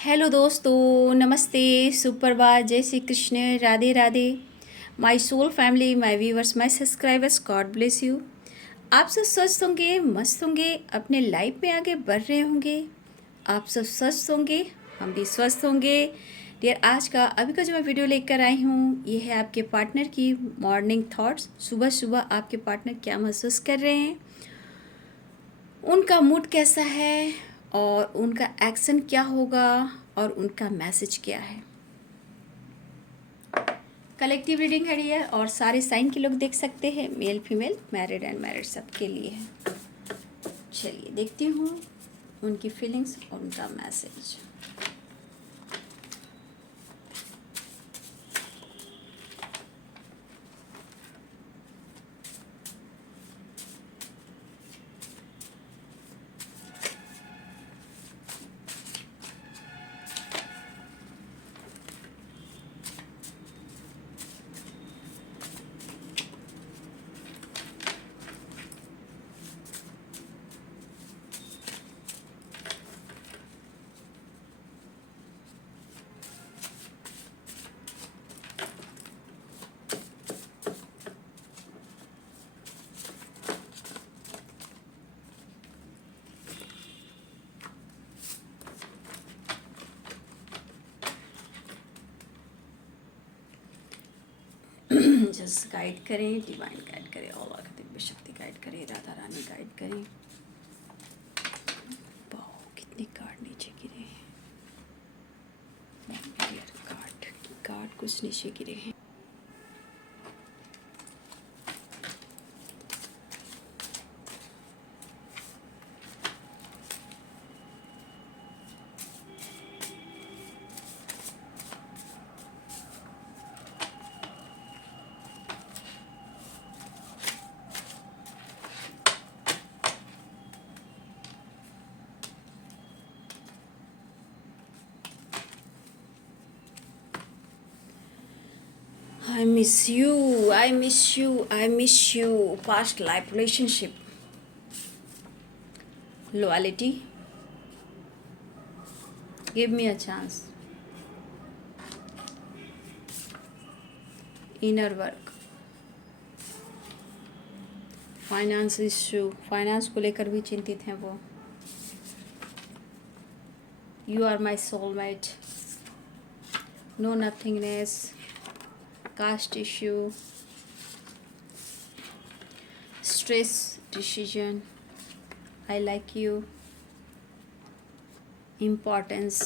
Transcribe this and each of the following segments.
Hello दोस्तों, नमस्ते, सुप्रभात, जय Shri Krishna, Radhe Radhe. My soul family, my viewers, my subscribers, God bless you. आप सब स्वस्थ होंगे, मस्त होंगे, अपने लाइफ में आगे बढ़ रहे होंगे। आप सब स्वस्थ होंगे, हम भी स्वस्थ होंगे। डियर, आज का अभी का जो मैं वीडियो लेकर आई हूँ, ये है आपके पार्टनर की मॉर्निंग थॉट्स। सुबह सुबह आपके पार्टनर क्या महसूस कर रहे हैं, उनका मूड कैसा है और उनका एक्शन क्या होगा और उनका मैसेज क्या है। कलेक्टिव रीडिंग है डियर, और सारे साइन के लोग देख सकते हैं, male female, married and married, सबके लिए है। चलिए देखती हूँ उनकी फीलिंग्स और उनका मैसेज। जस्ट गाइड करें, डिवाइन गाइड करें, और दिव्य शक्ति गाइड करें, राधा रानी गाइड करें। वाओ, कितने कार्ड नीचे गिरे हैं। कार्ड कुछ नीचे गिरे हैं। I miss you, I miss you, I miss you. Past life relationship, loyalty, give me a chance, inner work, finance issue, finance को लेकर भी चिंतित हैं वो। You are my soulmate, no nothingness, caste issue, stress decision, I like you, importance,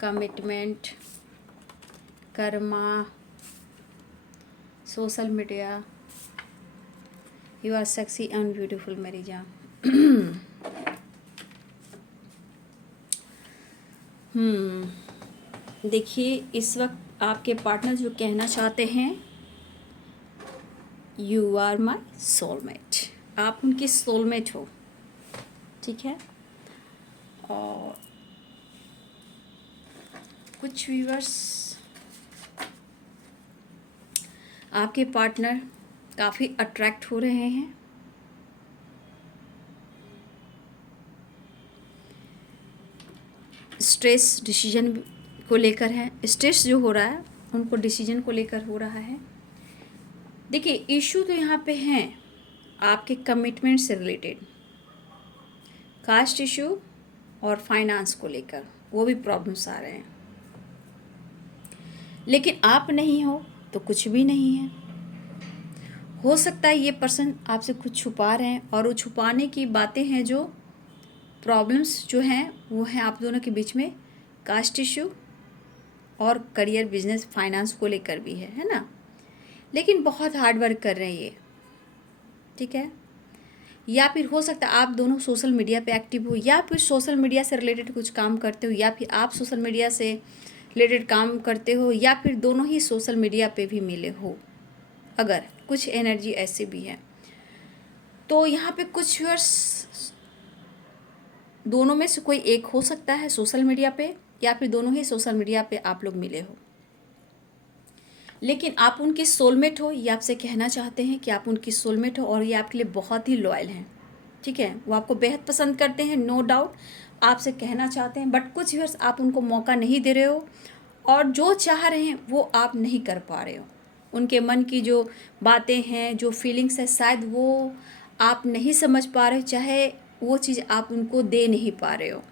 commitment, karma, social media, you are sexy and beautiful मेरी जान। देखिए, इस वक्त आपके पार्टनर जो कहना चाहते हैं, यू आर माई सोलमेट, आप उनकी सोलमेट हो, ठीक है। और कुछ व्यूअर्स, आपके पार्टनर काफ़ी अट्रैक्ट हो रहे हैं। स्ट्रेस डिसीजन को लेकर है, स्ट्रेस जो हो रहा है उनको डिसीजन को लेकर हो रहा है। देखिए, इशू तो यहाँ पे हैं आपके कमिटमेंट से रिलेटेड, कास्ट इशू और फाइनेंस को लेकर वो भी प्रॉब्लम्स आ रहे हैं। लेकिन आप नहीं हो तो कुछ भी नहीं है। हो सकता है ये पर्सन आपसे कुछ छुपा रहे हैं, और वो छुपाने की बातें हैं, जो प्रॉब्लम्स जो हैं वो हैं आप दोनों के बीच में, कास्ट इशू और करियर, बिजनेस, फाइनेंस को लेकर भी है ना। लेकिन बहुत हार्ड वर्क कर रहे हैं ये, ठीक है। या फिर हो सकता है आप दोनों सोशल मीडिया पे एक्टिव हो, या फिर सोशल मीडिया से रिलेटेड कुछ काम करते हो, या फिर आप सोशल मीडिया से रिलेटेड काम करते हो, या फिर दोनों ही सोशल मीडिया पे भी मिले हो। अगर कुछ एनर्जी ऐसी भी है तो यहाँ पे कुछ व्यूअर्स, दोनों में से कोई एक हो सकता है सोशल मीडिया पे, या फिर दोनों ही सोशल मीडिया पे आप लोग मिले हो। लेकिन आप उनके सोलमेट हो, ये आपसे कहना चाहते हैं कि आप उनकी सोलमेट हो, और ये आपके लिए बहुत ही लॉयल हैं, ठीक है। वो आपको बेहद पसंद करते हैं, नो डाउट। आपसे कहना चाहते हैं, बट कुछ व्यूअर्स आप उनको मौका नहीं दे रहे हो और जो चाह रहे हैं वो आप नहीं कर पा रहे हो। उनके मन की जो बातें हैं, जो फीलिंग्स है, शायद वो आप नहीं समझ पा रहे हो, चाहे वो चीज़ आप उनको दे नहीं पा रहे हो।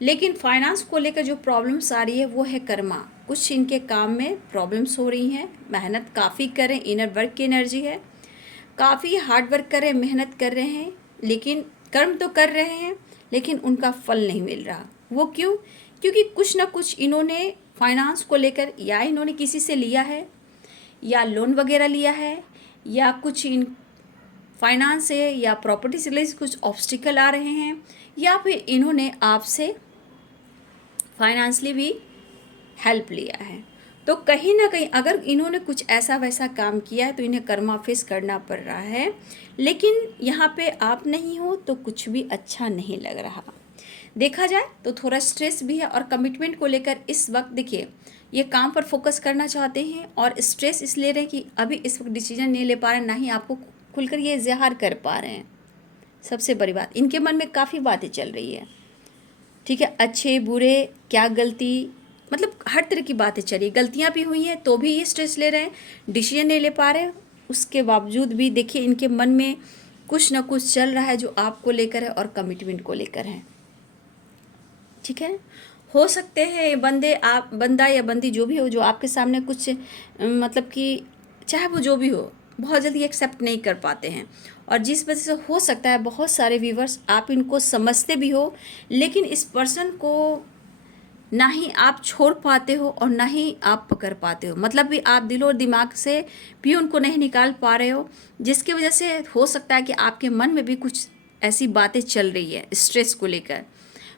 लेकिन फाइनेंस को लेकर जो प्रॉब्लम्स आ रही है वो है कर्मा। कुछ इनके काम में प्रॉब्लम्स हो रही हैं, मेहनत काफ़ी करें, इनर वर्क की एनर्जी है, काफ़ी हार्ड वर्क कर रहे हैं, मेहनत कर रहे हैं, लेकिन कर्म तो कर रहे हैं लेकिन उनका फल नहीं मिल रहा। वो क्यों? क्योंकि कुछ ना कुछ इन्होंने फाइनेंस को लेकर या इन्होंने किसी से लिया है या लोन वगैरह लिया है या कुछ इन फाइनेंस से या प्रॉपर्टी से रिलेटेड कुछ ऑब्स्टिकल आ रहे हैं या फिर इन्होंने आपसे फाइनेंशियली भी हेल्प लिया है। तो कहीं ना कहीं अगर इन्होंने कुछ ऐसा वैसा काम किया है तो इन्हें कर्मा फेस करना पड़ रहा है। लेकिन यहाँ पे आप नहीं हो तो कुछ भी अच्छा नहीं लग रहा। देखा जाए तो थोड़ा स्ट्रेस भी है और कमिटमेंट को लेकर इस वक्त देखिए ये काम पर फोकस करना चाहते हैं और स्ट्रेस इसलिए रहे कि अभी इस वक्त डिसीजन नहीं ले पा रहे हैं, ना ही आपको खुलकर ये इजहार कर पा रहे हैं। सबसे बड़ी बात, इनके मन में काफ़ी बातें चल रही है, ठीक है, अच्छे बुरे, क्या गलती, मतलब हर तरह की बातें चली, गलतियां भी हुई हैं तो भी ये स्ट्रेस ले रहे हैं, डिसीजन नहीं ले पा रहे हैं। उसके बावजूद भी देखिए इनके मन में कुछ ना कुछ चल रहा है जो आपको लेकर है और कमिटमेंट को लेकर है, ठीक है। हो सकते हैं ये बंदे, आप बंदा या बंदी जो भी हो, जो आपके सामने कुछ मतलब कि चाहे वो जो भी हो, बहुत जल्दी एक्सेप्ट नहीं कर पाते हैं और जिस वजह से हो सकता है बहुत सारे व्यूवर्स आप इनको समझते भी हो लेकिन इस पर्सन को ना ही आप छोड़ पाते हो और ना ही आप पकड़ पाते हो, मतलब भी आप दिल और दिमाग से भी उनको नहीं निकाल पा रहे हो, जिसकी वजह से हो सकता है कि आपके मन में भी कुछ ऐसी बातें चल रही है स्ट्रेस को लेकर,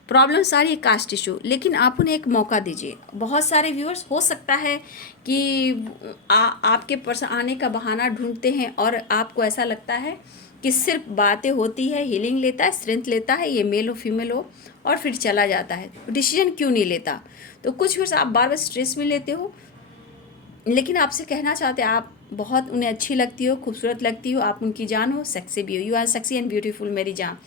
प्रॉब्लम सारी है कास्ट इशू। लेकिन आप उन्हें एक मौका दीजिए। बहुत सारे व्यूअर्स हो सकता है कि आपके पास आने का बहाना ढूंढते हैं और आपको ऐसा लगता है कि सिर्फ बातें होती है, हीलिंग लेता है, स्ट्रेंथ लेता है, ये मेल हो फीमेल हो, और फिर चला जाता है, डिसीजन क्यों नहीं लेता। तो कुछ व्यूअर्स आप बार बार स्ट्रेस में लेते हो लेकिन आपसे कहना चाहते हैं आप बहुत उन्हें अच्छी लगती हो, खूबसूरत लगती हो, आप उनकी जान हो, सेक्सी भी हो, you are sexy and beautiful मेरी जान,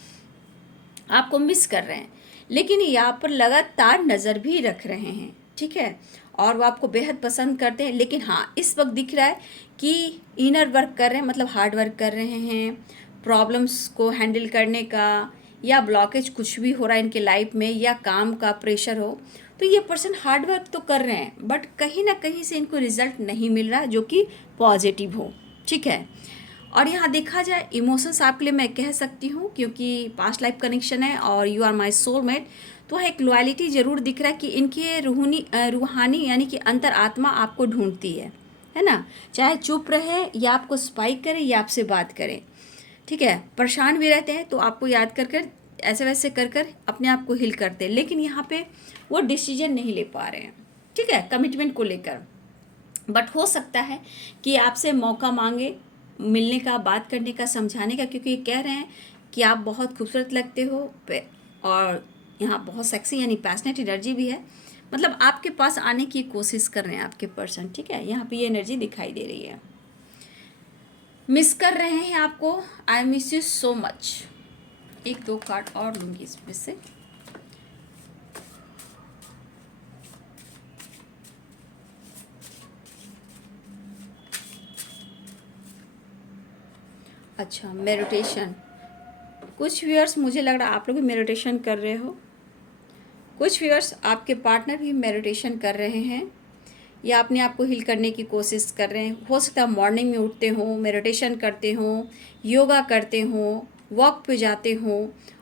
आपको मिस कर रहे हैं लेकिन यहाँ पर लगातार नज़र भी रख रहे हैं, ठीक है, और वो आपको बेहद पसंद करते हैं। लेकिन हाँ, इस वक्त दिख रहा है कि इनर वर्क कर रहे हैं, मतलब हार्ड वर्क कर रहे हैं, प्रॉब्लम्स को हैंडल करने का या ब्लॉकेज कुछ भी हो रहा है इनके लाइफ में या काम का प्रेशर हो, तो ये पर्सन हार्ड वर्क तो कर रहे हैं बट कहीं ना कहीं से इनको रिजल्ट नहीं मिल रहा जो कि पॉजिटिव हो, ठीक है। और यहाँ देखा जाए इमोशंस आपके लिए मैं कह सकती हूँ क्योंकि पास्ट लाइफ कनेक्शन है और यू आर माई सोलमेट, तो एक लॉयलिटी ज़रूर दिख रहा है कि इनके रूहानी यानी कि अंतर आत्मा आपको ढूंढती है ना, चाहे चुप रहे या आपको स्पाइक करे या आपसे बात करे, ठीक है, परेशान भी रहते हैं तो आपको याद कर कर ऐसे वैसे कर कर अपने आप को हिल करते हैं, लेकिन यहाँ पे वो डिसीजन नहीं ले पा रहे हैं, ठीक है, कमिटमेंट को लेकर। बट हो सकता है कि आपसे मौका मांगे मिलने का, बात करने का, समझाने का, क्योंकि ये कह रहे हैं कि आप बहुत खूबसूरत लगते हो और यहाँ बहुत सेक्सी यानी पैशनेट एनर्जी भी है, मतलब आपके पास आने की कोशिश कर रहे हैं आपके पर्सन, ठीक है, यहाँ पे ये एनर्जी दिखाई दे रही है, मिस कर रहे हैं आपको, आई मिस यू सो मच। एक दो कार्ड और लूँगी इसमें से। अच्छा, मेडिटेशन, कुछ व्यूअर्स मुझे लग रहा है आप लोग भी मेडिटेशन कर रहे हो, कुछ व्यूअर्स आपके पार्टनर भी मेडिटेशन कर रहे हैं या अपने आप को हील करने की कोशिश कर रहे हैं। हो सकता है मॉर्निंग में उठते हो, मेडिटेशन करते हो, योगा करते हो, वॉक पे जाते हो,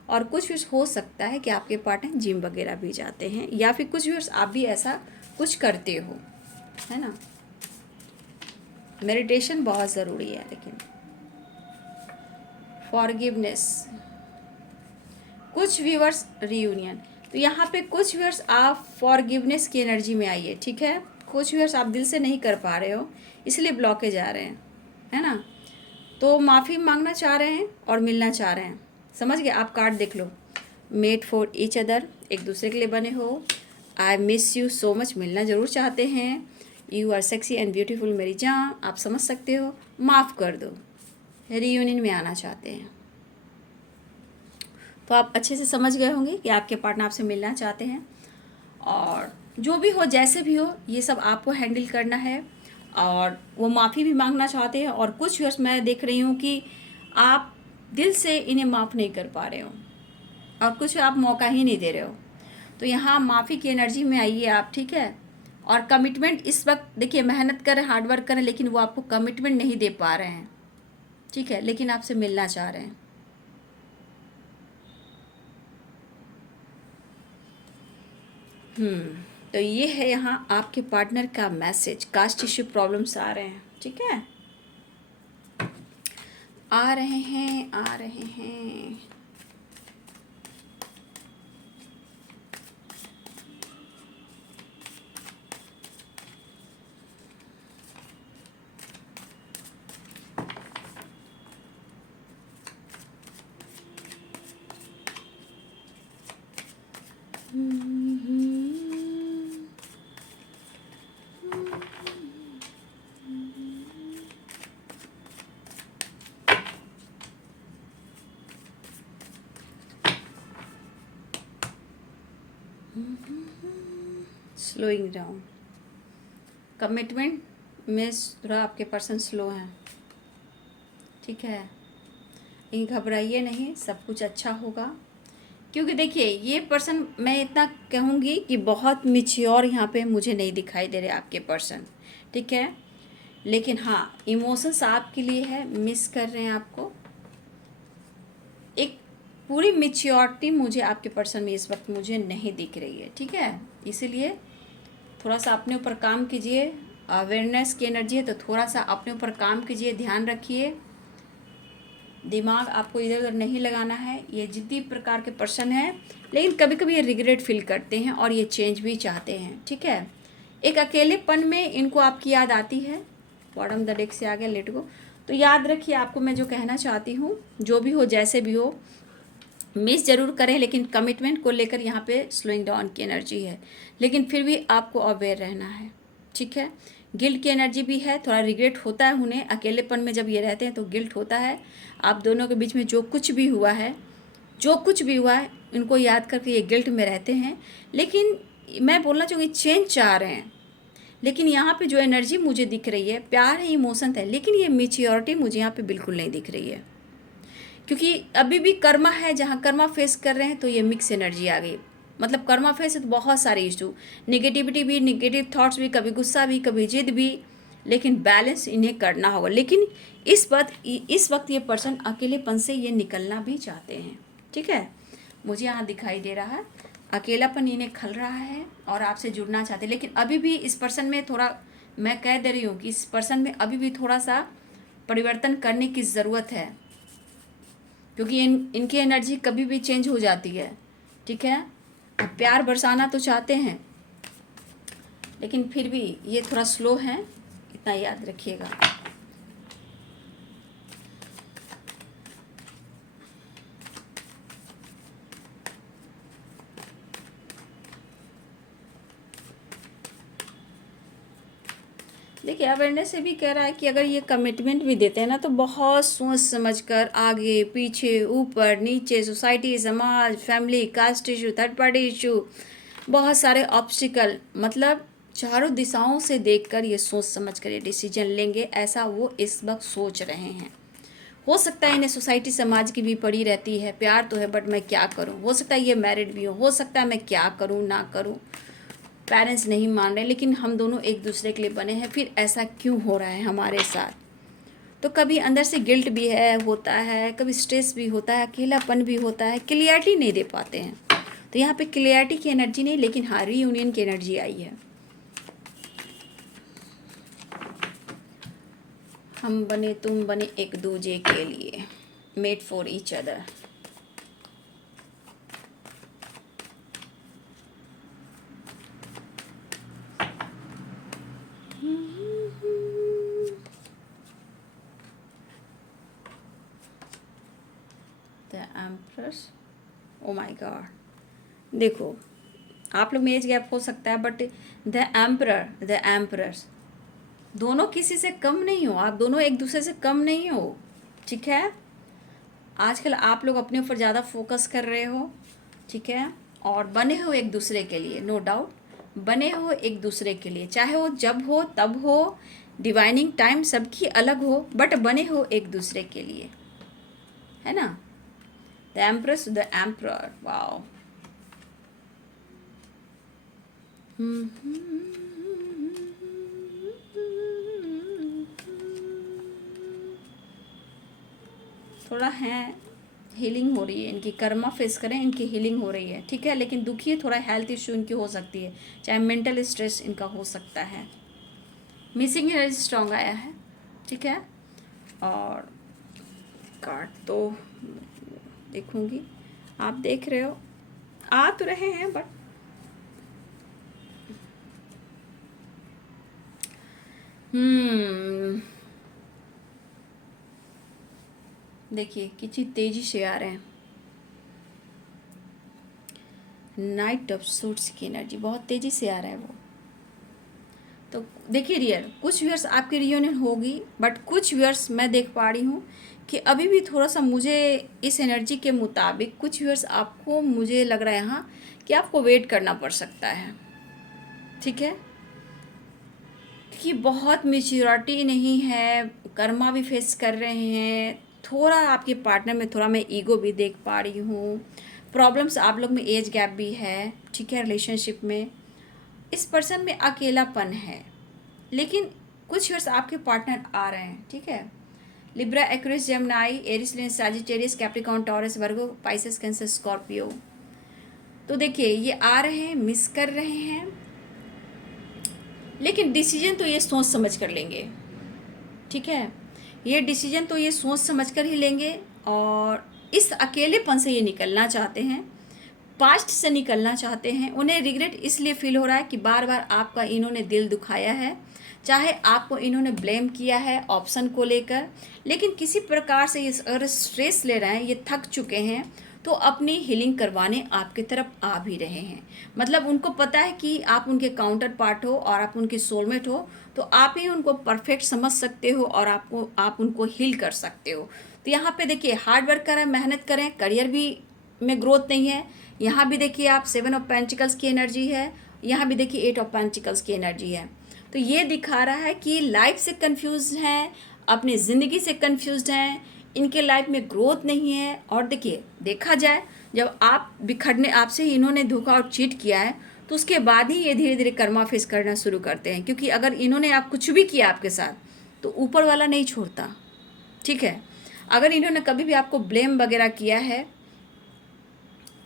और कुछ व्यूअर्स हो सकता है कि आपके पार्टनर जिम वगैरह भी जाते हैं या फिर कुछ व्यूअर्स आप भी ऐसा कुछ करते हो, है ना। मेडिटेशन बहुत ज़रूरी है। लेकिन फॉरगिवनेस, कुछ व्यूअर्स रियूनियन, तो यहाँ पे कुछ व्यूअर्स आप फॉरगिवनेस की एनर्जी में आइए, ठीक है, कुछ व्यूअर्स आप दिल से नहीं कर पा रहे हो इसलिए ब्लॉकेज आ रहे हैं, है ना, तो माफ़ी मांगना चाह रहे हैं और मिलना चाह रहे हैं, समझ गए। आप कार्ड देख लो, मेड फॉर ईच अदर, एक दूसरे के लिए बने हो, I miss you so much, मिलना ज़रूर चाहते हैं, you are sexy and beautiful मेरी जान, आप समझ सकते हो, माफ़ कर दो, रीयूनियन में आना चाहते हैं। तो आप अच्छे से समझ गए होंगे कि आपके पार्टनर आपसे मिलना चाहते हैं, और जो भी हो जैसे भी हो ये सब आपको हैंडल करना है। और वो माफ़ी भी मांगना चाहते हैं, और कुछ व्यूअर्स मैं देख रही हूँ कि आप दिल से इन्हें माफ़ नहीं कर पा रहे हो, और कुछ आप मौका ही नहीं दे रहे हो। तो यहाँ माफ़ी की एनर्जी में आइए आप, ठीक है। और कमिटमेंट इस वक्त देखिए, मेहनत करें, हार्ड वर्क करें, लेकिन वो आपको कमिटमेंट नहीं दे पा रहे हैं, ठीक है, लेकिन आपसे मिलना चाह रहे हैं। तो ये है यहाँ आपके पार्टनर का मैसेज। कास्ट इश्यू प्रॉब्लम्स आ रहे हैं, ठीक है, आ रहे हैं, आ रहे हैं। स्लोइंग डाउन, कमिटमेंट में थोड़ा आपके पर्सन स्लो हैं, ठीक है। ये घबराइए नहीं, सब कुछ अच्छा होगा। क्योंकि देखिए ये पर्सन, मैं इतना कहूँगी कि बहुत मैच्योर यहाँ पे मुझे नहीं दिखाई दे रहे आपके पर्सन, ठीक है। लेकिन हाँ, इमोशंस आपके लिए है, मिस कर रहे हैं आपको। एक पूरी मैच्योरिटी मुझे आपके पर्सन में इस वक्त मुझे नहीं दिख रही है, ठीक है। इसीलिए थोड़ा सा अपने ऊपर काम कीजिए। अवेयरनेस की एनर्जी है तो थोड़ा सा अपने ऊपर काम कीजिए, ध्यान रखिए, दिमाग आपको इधर उधर नहीं लगाना है। ये जिद्दी प्रकार के पर्सन हैं, लेकिन कभी कभी ये रिग्रेट फील करते हैं और ये चेंज भी चाहते हैं, ठीक है। एक अकेलेपन में इनको आपकी याद आती है। बॉटम द डेक से आ गया लेट गो। तो याद रखिए, आपको मैं जो कहना चाहती हूँ, जो भी हो जैसे भी हो, मिस ज़रूर करें, लेकिन कमिटमेंट को लेकर यहाँ पे स्लोइंग डाउन की एनर्जी है। लेकिन फिर भी आपको अवेयर रहना है, ठीक है। गिल्ट की एनर्जी भी है, थोड़ा रिग्रेट होता है उन्हें अकेलेपन में, जब ये रहते हैं तो गिल्ट होता है। आप दोनों के बीच में जो कुछ भी हुआ है, जो कुछ भी हुआ है, इनको याद करके ये गिल्ट में रहते हैं। लेकिन मैं बोलना चाहूँगी, चेंज चाह रहे हैं। लेकिन यहाँ पे जो एनर्जी मुझे दिख रही है, प्यार है, इमोशन है, लेकिन ये मेच्योरिटी मुझे यहाँ पे बिल्कुल नहीं दिख रही है। क्योंकि अभी भी कर्मा है, जहाँ कर्मा फेस कर रहे हैं तो ये मिक्स एनर्जी आ गई। मतलब कर्मा फेस है तो बहुत सारे इशू, निगेटिविटी भी, निगेटिव थॉट्स भी, कभी गुस्सा भी, कभी जिद भी, लेकिन बैलेंस इन्हें करना होगा। लेकिन इस वक्त ये पर्सन अकेलेपन से ये निकलना भी चाहते हैं, ठीक है। मुझे यहाँ दिखाई दे रहा है अकेलापन इन्हें खल रहा है और आपसे जुड़ना चाहते हैं। लेकिन अभी भी इस पर्सन में थोड़ा, मैं कह दे रही हूँ कि इस पर्सन में अभी भी थोड़ा सा परिवर्तन करने की ज़रूरत है, क्योंकि इनकी एनर्जी कभी भी चेंज हो जाती है, ठीक है। अब प्यार बरसाना तो चाहते हैं, लेकिन फिर भी ये थोड़ा स्लो हैं, इतना याद रखिएगा। देखिए अवेयरनेस से भी कह रहा है कि अगर ये कमिटमेंट भी देते हैं ना, तो बहुत सोच समझ कर, आगे पीछे ऊपर नीचे, सोसाइटी, समाज, family, caste issue, third party issue, बहुत सारे ऑब्स्टिकल, मतलब चारों दिशाओं से देखकर ये सोच समझ कर ये डिसीजन लेंगे, ऐसा वो इस वक्त सोच रहे हैं। हो सकता है इन्हें सोसाइटी समाज की भी पड़ी रहती है, प्यार तो है बट मैं क्या करूं, हो सकता है ये मैरिड भी हो सकता है मैं क्या करूं ना करूं, पेरेंट्स नहीं मान रहे, लेकिन हम दोनों एक दूसरे के लिए बने हैं, फिर ऐसा क्यों हो रहा है हमारे साथ। तो कभी अंदर से गिल्ट भी है, होता है, कभी स्ट्रेस भी होता है, अकेलापन भी होता है, क्लियरिटी नहीं दे पाते हैं। तो यहाँ पे क्लियरिटी की एनर्जी नहीं, लेकिन हाँ रीयूनियन की एनर्जी आई है। हम बने तुम बने एक दूजे के लिए, made for each other. The empress, oh my God, देखो आप लोग में एज गैप हो सकता है, बट द एम्परर्स, दोनों किसी से कम नहीं हो, आप दोनों एक दूसरे से कम नहीं हो, ठीक है। आजकल आप लोग अपने ऊपर ज़्यादा फोकस कर रहे हो, ठीक है, और बने हो एक दूसरे के लिए, नो डाउट बने हो एक दूसरे के लिए, चाहे वो जब हो तब हो, डिवाइनिंग टाइम सबकी अलग हो, बट बने हो एक दूसरे के लिए, है ना। The empress the emperor, wow. थोड़ा है हीलिंग हो रही है, इनकी कर्मा फेस करें, इनकी हीलिंग हो रही है, ठीक है, लेकिन दुखी है, थोड़ा हेल्थ इश्यू इनकी हो सकती है, चाहे मेंटल स्ट्रेस इनका हो सकता है। मिसिंग एनर्जी स्ट्रॉन्ग आया है, ठीक है। और कार्ड तो देखूंगी, आप देख रहे हो, आ तो रहे हैं बट देखिए कितनी तेजी से आ रहे हैं। नाइट ऑफ सूट्स की एनर्जी बहुत तेजी से आ रहा है वो। तो देखिए रियल कुछ व्यूअर्स आपकी रियूनियन होगी, बट कुछ व्यूअर्स मैं देख पा रही हूँ कि अभी भी थोड़ा सा मुझे इस एनर्जी के मुताबिक कुछ व्यूअर्स आपको, मुझे लग रहा है यहाँ कि आपको वेट करना पड़ सकता है, ठीक है, कि बहुत मेच्योरिटी नहीं है, कर्मा भी फेस कर रहे हैं, थोड़ा आपके पार्टनर में थोड़ा मैं ईगो भी देख पा रही हूँ, प्रॉब्लम्स आप लोग में एज गैप भी है, ठीक है, रिलेशनशिप में इस पर्सन में अकेलापन है, लेकिन कुछ वर्ष आपके पार्टनर आ रहे हैं, ठीक है। Libra, Aquarius, Gemini, Aries, lions, Sagittarius, Capricorn, Taurus, Virgo, Pisces, Cancer, Scorpio. तो देखिए ये आ रहे हैं, मिस कर रहे हैं, लेकिन डिसीजन तो ये सोच समझ कर लेंगे, ठीक है, ये डिसीजन तो ये सोच समझ कर ही लेंगे, और इस अकेलेपन से ये निकलना चाहते हैं, पास्ट से निकलना चाहते हैं। उन्हें रिग्रेट इसलिए फील हो रहा है कि बार बार आपका इन्होंने दिल दुखाया है, चाहे आपको इन्होंने ब्लेम किया है ऑप्शन को लेकर, लेकिन किसी प्रकार से ये अगर स्ट्रेस ले रहे हैं, ये थक चुके हैं, तो अपनी हीलिंग करवाने आपकी तरफ आ भी रहे हैं। मतलब उनको पता है कि आप उनके काउंटर पार्ट हो और आप उनके सोलमेट हो, तो आप ही उनको परफेक्ट समझ सकते हो और आप उनको हील कर सकते हो। तो यहाँ पे देखिए हार्ड वर्क करें, मेहनत करें, करियर भी में ग्रोथ नहीं है। यहाँ भी देखिए आप 7 ऑफ पेंटिकल्स की एनर्जी है, यहाँ भी देखिए 8 ऑफ पेंटिकल्स की एनर्जी है। तो ये दिखा रहा है कि लाइफ से कंफ्यूज हैं, अपनी ज़िंदगी से कंफ्यूज हैं, इनके लाइफ में ग्रोथ नहीं है। और देखिए देखा जाए जब आप बिखरने, आपसे इन्होंने धोखा और चीट किया है, तो उसके बाद ही ये धीरे धीरे कर्मा फेस करना शुरू करते हैं, क्योंकि अगर इन्होंने आप कुछ भी किया आपके साथ, तो ऊपर वाला नहीं छोड़ता, ठीक है। अगर इन्होंने कभी भी आपको ब्लेम वगैरह किया है,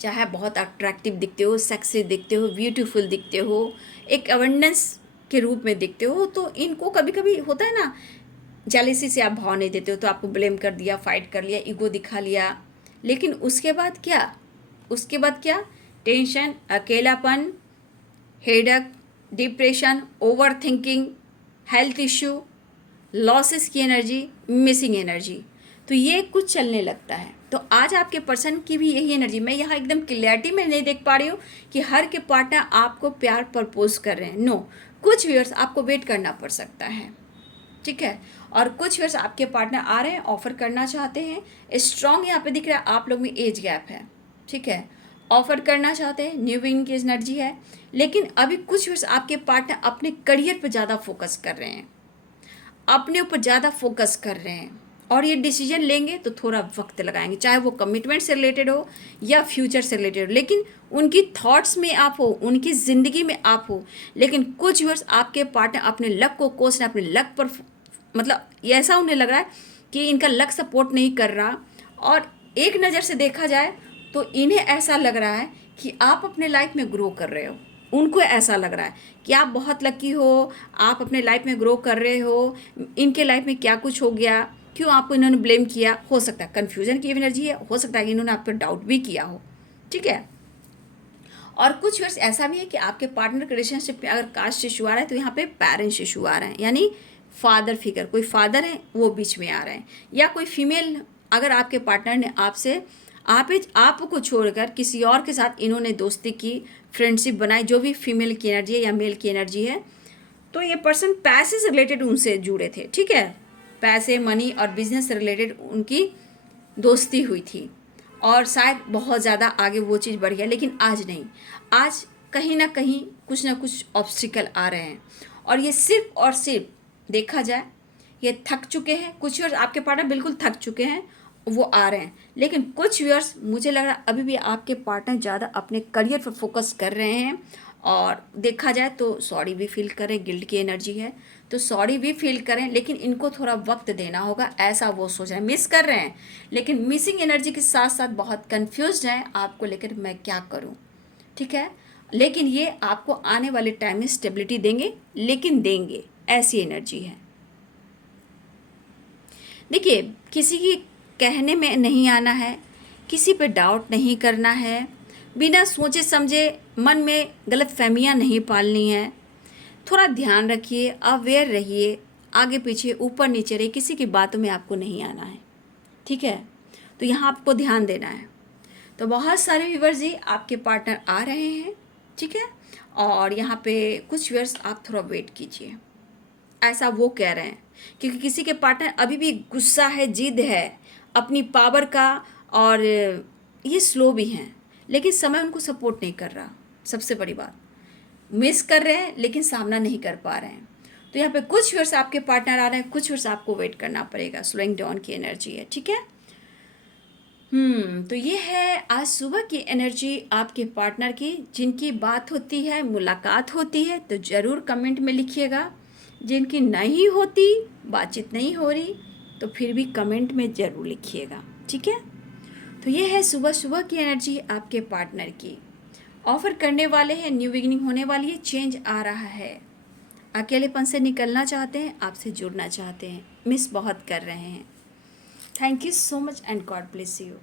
चाहे बहुत अट्रैक्टिव दिखते हो, सेक्सी दिखते हो, ब्यूटीफुल दिखते हो, एक अवेंडेंस के रूप में दिखते हो, तो इनको कभी कभी होता है ना, जेलेसी से आप भाव नहीं देते हो, तो आपको ब्लेम कर दिया, फाइट कर लिया, ईगो दिखा लिया, लेकिन उसके बाद क्या, उसके बाद क्या, टेंशन, अकेलापन, headache, depression, over thinking, health issue, losses की एनर्जी, मिसिंग एनर्जी, तो ये कुछ चलने लगता है। तो आज आपके पर्सन की भी यही एनर्जी, मैं यहाँ एकदम क्लियरिटी में नहीं देख पा रही हूँ कि हर के पार्टनर आपको प्यार प्रपोज कर रहे हैं, नो, कुछ व्यूअर्स आपको वेट करना पड़ सकता है, ठीक है, और कुछ व्यूअर्स आपके पार्टनर आ रहे हैं, ऑफर करना चाहते हैं, स्ट्रॉन्ग यहाँ पे दिख रहा है, आप लोग में एज गैप है, ठीक है, ऑफर करना चाहते हैं, न्यू बिगिनिंग की एनर्जी है, लेकिन अभी कुछ व्यूअर्स आपके पार्टनर अपने करियर पर ज़्यादा फोकस कर रहे हैं, अपने ऊपर ज़्यादा फोकस कर रहे हैं, और ये डिसीजन लेंगे तो थोड़ा वक्त लगाएंगे, चाहे वो कमिटमेंट से रिलेटेड हो या फ्यूचर से रिलेटेड हो, लेकिन उनकी थॉट्स में आप हो, उनकी ज़िंदगी में आप हो। लेकिन कुछ व्यूअर्स आपके पार्टनर अपने लक को कोस रहे हैं, अपने लक पर, मतलब ऐसा उन्हें लग रहा है कि इनका लक सपोर्ट नहीं कर रहा, और एक नज़र से देखा जाए तो इन्हें ऐसा लग रहा है कि आप अपने लाइफ में ग्रो कर रहे हो, उनको ऐसा लग रहा है कि आप बहुत लकी हो, आप अपने लाइफ में ग्रो कर रहे हो, इनके लाइफ में क्या कुछ हो गया, क्यों आपको इन्होंने ब्लेम किया, हो सकता है कन्फ्यूजन की एनर्जी है, हो सकता है कि इन्होंने आप पर डाउट भी किया हो, ठीक है। और कुछ वर्ष ऐसा भी है कि आपके पार्टनर के रिलेशनशिप में अगर कास्ट इशू आ रहा है, तो यहाँ पे पेरेंट्स इशू आ रहे हैं, यानी फादर फिगर, कोई फादर है वो बीच में आ रहे हैं, या कोई फीमेल, अगर आपके पार्टनर ने आपसे आपको छोड़कर किसी और के साथ इन्होंने दोस्ती की, फ्रेंडशिप बनाई, जो भी फीमेल की एनर्जी है या मेल की एनर्जी है, तो ये पर्सन पैसे से रिलेटेड उनसे जुड़े थे, ठीक है, पैसे, मनी और बिजनेस से रिलेटेड उनकी दोस्ती हुई थी और शायद बहुत ज़्यादा आगे वो चीज़ बढ़ गया, लेकिन आज नहीं। आज कहीं ना कुछ ऑब्स्टिकल आ रहे हैं और ये सिर्फ और सिर्फ देखा जाए ये थक चुके हैं। कुछ व्यूअर्स आपके पार्टनर बिल्कुल थक चुके हैं, वो आ रहे हैं, लेकिन कुछ व्यूअर्स मुझे लग रहा है अभी भी आपके पार्टनर ज़्यादा अपने करियर पर फोकस कर रहे हैं और देखा जाए तो सॉरी भी फील करें, गिल्ट की एनर्जी है तो सॉरी भी फील करें, लेकिन इनको थोड़ा वक्त देना होगा, ऐसा वो सोच रहे हैं। मिस कर रहे हैं, लेकिन मिसिंग एनर्जी के साथ साथ बहुत कंफ्यूज्ड हैं आपको लेकर, मैं क्या करूं, ठीक है। लेकिन ये आपको आने वाले टाइम में स्टेबिलिटी देंगे, लेकिन देंगे, ऐसी एनर्जी है। देखिए, किसी की कहने में नहीं आना है, किसी पे डाउट नहीं करना है, बिना सोचे समझे मन में गलत फहमियाँ नहीं पालनी है। थोड़ा ध्यान रखिए, अवेयर रहिए, आगे पीछे ऊपर नीचे रहिए, किसी की बातों में आपको नहीं आना है, ठीक है। तो यहाँ आपको ध्यान देना है। तो बहुत सारे व्यूअर्स जी आपके पार्टनर आ रहे हैं, ठीक है। और यहाँ पे कुछ व्यूअर्स आप थोड़ा वेट कीजिए, ऐसा वो कह रहे हैं, क्योंकि किसी के पार्टनर अभी भी गुस्सा है, जिद है अपनी पावर का, और ये स्लो भी हैं, लेकिन समय उनको सपोर्ट नहीं कर रहा। सबसे बड़ी बात, मिस कर रहे हैं लेकिन सामना नहीं कर पा रहे हैं। तो यहाँ पे कुछ वर्ष आपके पार्टनर आ रहे हैं, कुछ वर्ष आपको वेट करना पड़ेगा। स्लोइंग डाउन की एनर्जी है, ठीक है। तो ये है आज सुबह की एनर्जी आपके पार्टनर की। जिनकी बात होती है, मुलाकात होती है, तो ज़रूर कमेंट में लिखिएगा। जिनकी नहीं होती, बातचीत नहीं हो रही, तो फिर भी कमेंट में ज़रूर लिखिएगा, ठीक है। तो ये है सुबह सुबह की एनर्जी आपके पार्टनर की। ऑफ़र करने वाले हैं, न्यू बिगिनिंग होने वाली है, चेंज आ रहा है, अकेलेपन से निकलना चाहते हैं, आपसे जुड़ना चाहते हैं, मिस बहुत कर रहे हैं। Thank you so much and God bless you.